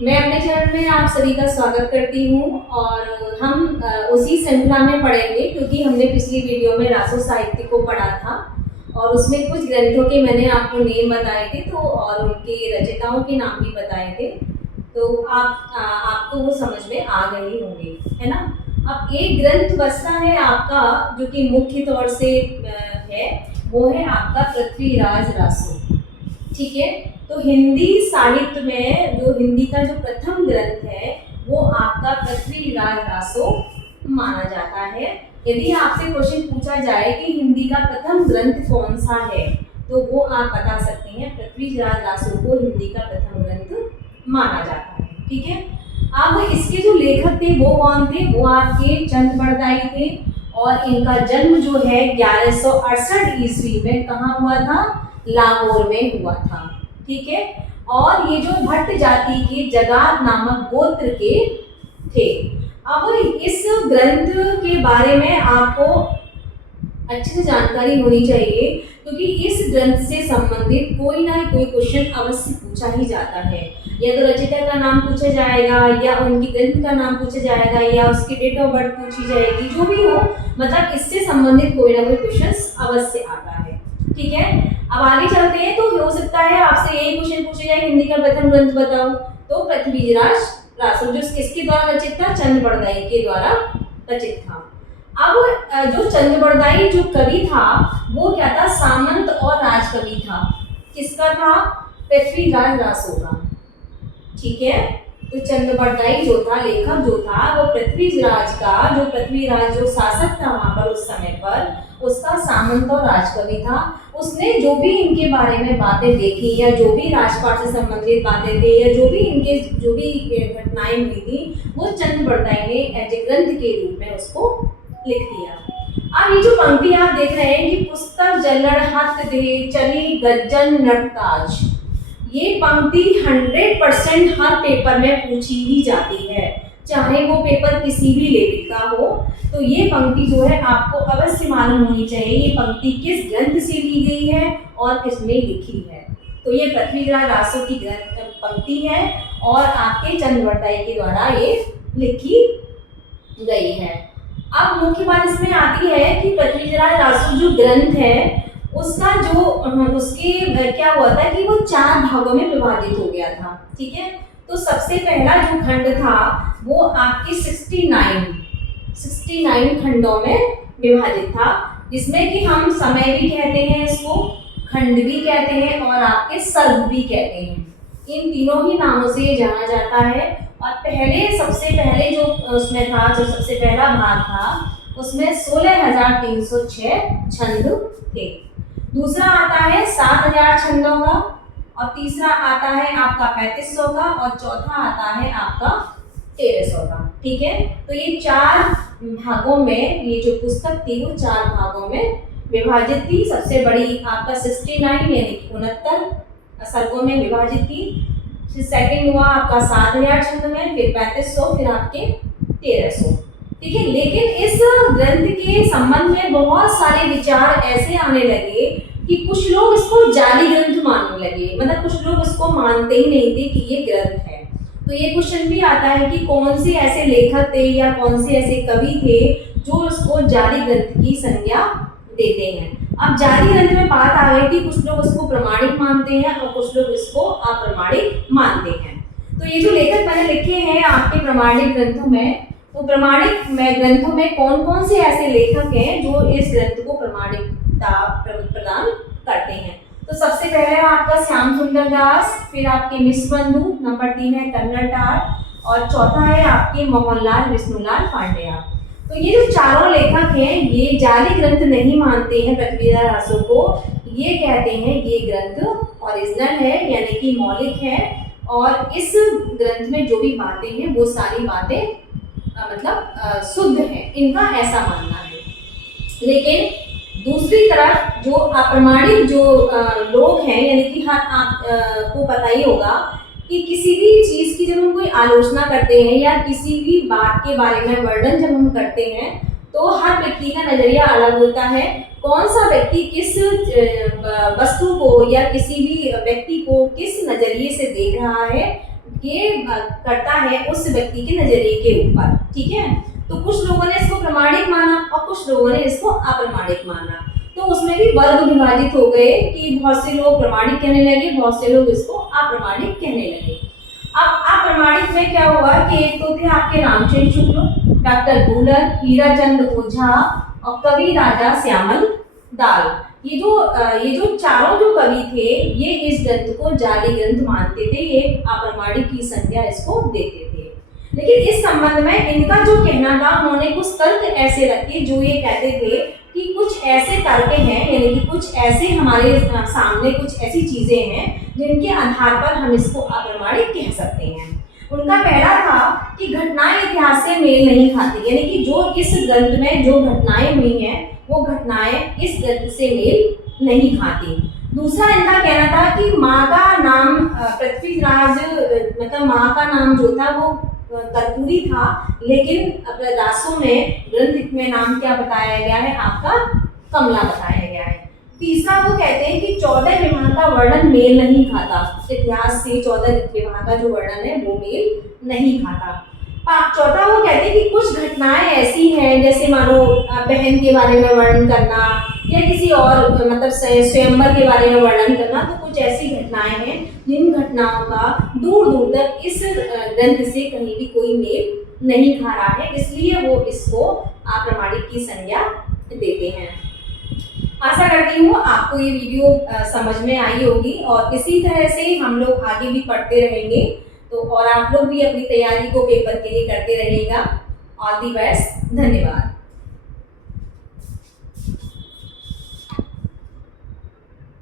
मैं अपने चैनल में आप सभी का स्वागत करती हूँ और हम उसी श्रृंखला में पढ़ेंगे क्योंकि हमने पिछली वीडियो में रासो साहित्य को पढ़ा था और उसमें कुछ ग्रंथों के मैंने आपको नेम बताए थे तो और उनके रचयिताओं के नाम भी बताए थे। तो आपको वो समझ में आ गए ही होंगे, है ना। अब एक ग्रंथ बचता है आपका जो कि मुख्य तौर से है, वो है आपका पृथ्वीराज रासो। ठीक है, तो हिंदी साहित्य में जो हिंदी का जो प्रथम ग्रंथ है वो आपका पृथ्वीराज रासो माना जाता है। यदि आपसे क्वेश्चन पूछा जाए कि हिंदी का प्रथम ग्रंथ कौन सा है तो वो आप बता सकते हैं, पृथ्वीराज रासो को हिंदी का प्रथम ग्रंथ माना जाता है। ठीक है, अब इसके जो लेखक थे वो कौन थे, वो आपके चंद बरदाई थे और इनका जन्म जो है 1168 ईस्वी में कहाँ हुआ था, लाहौर में हुआ था। ठीक है, और ये जो भट्ट जाति के जगात नामक गोत्र के थे। अब इस ग्रंथ के बारे में आपको अच्छे से जानकारी होनी चाहिए क्योंकि इस ग्रंथ से संबंधित कोई ना कोई क्वेश्चन अवश्य पूछा ही जाता है। या तो रचयिता का नाम पूछा जाएगा या उनकी ग्रंथ का नाम पूछा जाएगा या उसकी डेट ऑफ बर्थ पूछी जाएगी, जो भी हो, मतलब इससे संबंधित कोई ना कोई क्वेश्चन अवश्य आता है। ठीक है, अब आगे चलते हैं। तो हो सकता है आपसे यही क्वेश्चन पूछा जाए हिंदी का प्रथम ग्रंथ बताओ, तो पृथ्वीराज रासो जो किसके द्वारा रचित था, चंद बरदाई के द्वारा रचित था। अब जो चंद बरदाई जो कवि था वो क्या था, सामंत और राजकवि था। किसका था, पृथ्वीराज रासो का। ठीक है, तो चंद बरदाई जो था, लेखक जो था, वो पृथ्वीराज का जो शासक था वहां पर उस समय पर, उसका सामंत और राजकवि था। उसने जो भी इनके बारे में बातें देखी या जो भी राजपाट से संबंधित बातें थी या जो भी घटनाएं हुई थी वो चंद बरदाई ने एज ए ग्रंथ के रूप में उसको लिख दिया। अब ये जो पंक्ति आप देख रहे हैं कि पुस्तक जल्लड़ हत दे चली गज्जन नटताज, ये पंक्ति 100% हर पेपर में पूछी ही जाती है, चाहे वो पेपर किसी भी लेवल का हो। तो ये पंक्ति जो है आपको अवश्य मालूम होनी चाहिए, ये पंक्ति किस ग्रंथ से ली गई है और किसने लिखी है। तो ये पृथ्वीराज रासो की पंक्ति है और आपके चंद बरदाई के द्वारा ये लिखी गई है। अब मुख्य बात इसमें आती है कि पृथ्वीराज रासो जो ग्रंथ है उसका जो उसके क्या हुआ था कि वो 4 भागों में विभाजित हो गया था। ठीक है, तो सबसे पहला जो खंड था वो आपके 69 खंडों में विभाजित था, जिसमें कि हम समय भी कहते हैं, इसको खंड भी कहते हैं और आपके सर्ग भी कहते हैं। इन तीनों ही नामों से जाना जाता है। और सबसे पहले जो उसमें था, जो सबसे पहला भाग था उसमें 16,306 छंद थे। दूसरा आता है 7,000 छंदों का और तीसरा आता है आपका 3500 का और चौथा आता है आपका 1300 का। ठीक है, तो ये 4 भागों में ये जो पुस्तक थी वो 4 भागों में विभाजित थी। सबसे बड़ी आपका 69 यानी कि 69 सर्गों में विभाजित थी। फिर सेकंड हुआ आपका 7,000 छंद में, फिर 3500, फिर आपके 1300। ठीक है, लेकिन इस ग्रंथ के संबंध में बहुत सारे विचार ऐसे आने लगे कि कुछ लोग इसको जाली ग्रंथ मानने लगे, मतलब कुछ लोग इसको मानते ही नहीं थे कि ये ग्रंथ है। तो ये क्वेश्चन भी आता है कि कौन से ऐसे लेखक थे या कौन से ऐसे कवि थे जो इसको जाली ग्रंथ की संज्ञा देते हैं। अब जाली ग्रंथ में बात आ गई थी, कुछ लोग इसको प्रमाणिक मानते हैं और कुछ लोग इसको अप्रमाणिक मानते हैं। तो ये जो लेखक मैंने लिखे हैं आपके प्रमाणिक ग्रंथों में, तो प्रमाणिक ग्रंथों में कौन कौन से ऐसे लेखक हैं जो इस ग्रंथ को प्रमाणिकता प्रदान करते हैं। तो सबसे पहले आपका श्याम सुंदर दास, फिर आपके मिश्र बंधु, नंबर 3 है कन्नड़टार और चौथा है आपके मोहनलाल विष्णुलाल पांड्या। तो ये जो चारों लेखक हैं ये जाली ग्रंथ नहीं मानते हैं पृथ्वीराज रासो को, ये कहते हैं ये ग्रंथ ओरिजिनल है यानी कि मौलिक है और इस ग्रंथ में जो भी बातें हैं वो सारी बातें मतलब शुद्ध है, इनका ऐसा मानना है। लेकिन दूसरी तरफ जो अप्रमाणिक जो लोग हैं, यानी कि आपको पता ही होगा कि किसी भी चीज की जब हम कोई आलोचना करते हैं या किसी भी बात के बारे में वर्णन जब हम करते हैं तो हर व्यक्ति का नजरिया अलग होता है। कौन सा व्यक्ति किस वस्तु को या किसी भी व्यक्ति को किस नजरिए से देख रहा है, ये करता है उस व्यक्ति के नजरिए के ऊपर, ठीक है। तो कुछ लोगों ने इसको प्रमाणिक माना और कुछ लोगों ने इसको अप्रमाणिक माना। तो उसमें भी वर्ग विभाजित हो गए कि बहुत से लोग प्रमाणिक कहने लगे, बहुत से लोग इसको अप्रमाणिक कहने लगे। अब अप्रमाणिक में क्या हुआ कि एक तो थे आपके रामचंद्र शुक्ल, डॉक्टर गूलर, हीराचंद ओझा और कवि राजा श्यामल दाल। ये जो चारों जो कवि थे ये इस ग्रंथ को जाली ग्रंथ मानते थे, ये अप्रमाणिक की संज्ञा इसको देते थे। लेकिन इस संबंध में इनका जो कहना था, उन्होंने कुछ तर्क ऐसे रखे जो ये कहते थे कि कुछ ऐसे तर्क हैं, यानी कि कुछ ऐसे हमारे सामने कुछ ऐसी चीजें हैं जिनके आधार पर हम इसको अप्रमाणिक कह सकते हैं। उनका पहला था कि घटनाएं इतिहास से मेल नहीं खाती, यानी कि जो इस ग्रंथ में जो घटनाएं हुई हैं वो घटनाएं इस ग्रंथ से मेल नहीं खाती। दूसरा इनका कहना था कि माँ का नाम पृथ्वीराज, मतलब माँ का नाम जो था वो कर्पूरी था, लेकिन अपने रासों में ग्रंथ में नाम क्या बताया गया है, आपका कमला बताया गया है। तीसरा वो कहते हैं कि 14 विवाह का वर्णन मेल नहीं खाता, इतिहास से 14 विवाह का जो वर्णन है वो मेल नहीं खाता। चौथा वो कहते हैं कि कुछ घटनाएं ऐसी हैं, जैसे मानो बहन के बारे में वर्णन करना या किसी और मतलब स्वयंवर के बारे में वर्णन करना, तो कुछ ऐसी घटनाएं हैं जिन घटनाओं का दूर दूर तक इस ग्रंथ से कहीं भी कोई मेल नहीं खा रहा है, इसलिए वो इसको अप्रमाणिक की संज्ञा देते हैं। आशा करती हूँ आपको ये वीडियो समझ में आई होगी और इसी तरह से हम लोग आगे भी पढ़ते रहेंगे। तो और आप लोग भी अपनी तैयारी को पेपर के लिए करते रहिएगा। ऑल दी बेस्ट, धन्यवाद।